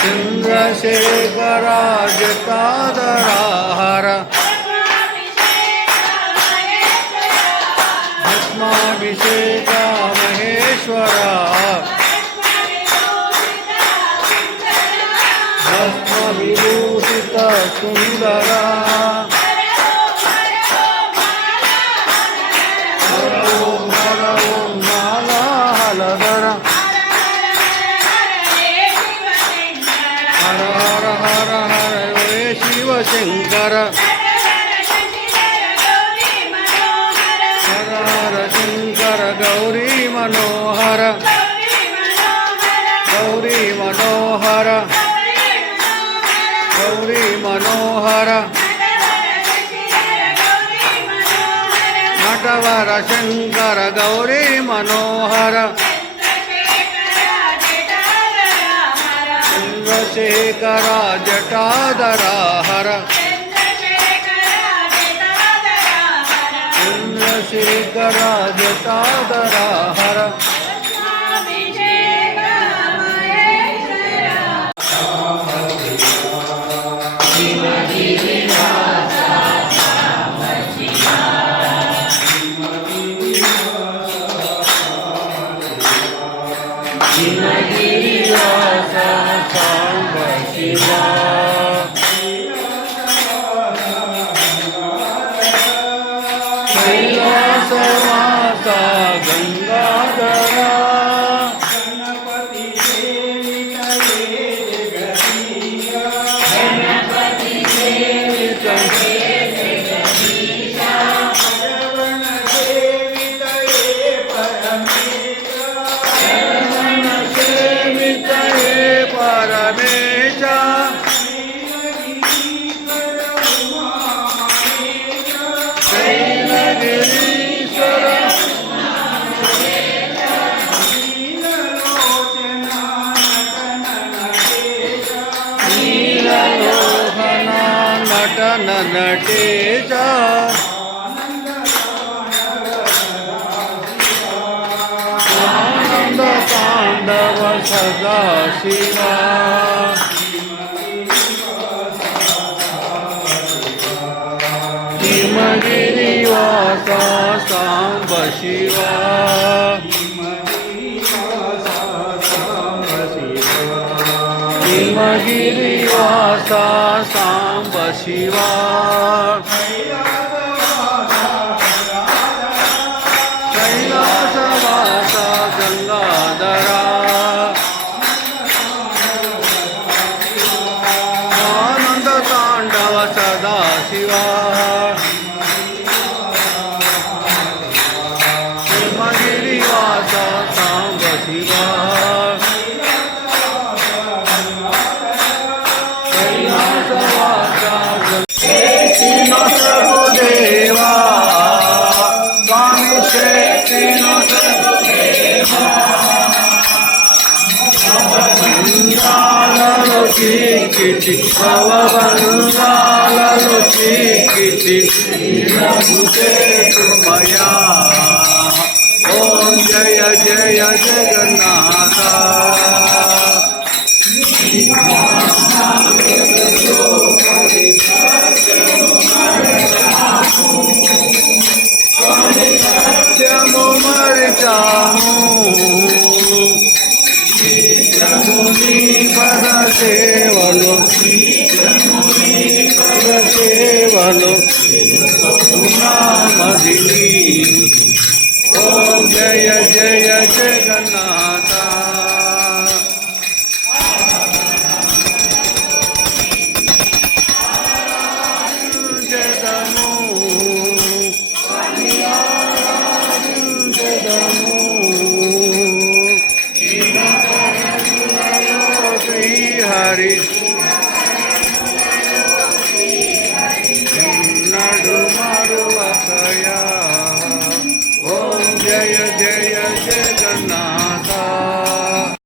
चंद्रशेखरा जटाधराहर भस्माभिषेक महेश्वरा भस्मविभूषित सुंदरा हर ओम माला हलधर हर हर हर हर वे शिव शंकर हर हर शंकर गौरी मनोहर गौरी मनोहर गौरी मनोहर नटवर शंकर गौरी मनोहर चंद्रशेखर जटाधराहर चंद्रशेखर जटाधराहर हिमगिरिवासा सांब शिवा कैलासवासा गंगाधरा गणपति सेवित परमेशा शैलगिरीश्वर नीललोचना नटन नटेशा आनंद तांडव सदा शिवा हिमगिरिवासा सांब शिवा हिमगिरिवासा सांब शिवा कैलासवासा गंगाधरा आनंद तांडव सदा शिवा हिमगिरिवासा सांब शिवा कैलासवासा देवा स्वामी शक्ति बंगालो चिकिति भवबंगालो चिकिति मुझे तुमया ओम जय जय जगन्नाथ सत्यमो मरिचामो मुनि पद सेवलो नामदिनी ओम जय जय जगन्नाथ हरि नडु मरुवकया ओम जय जय जगन्नाथ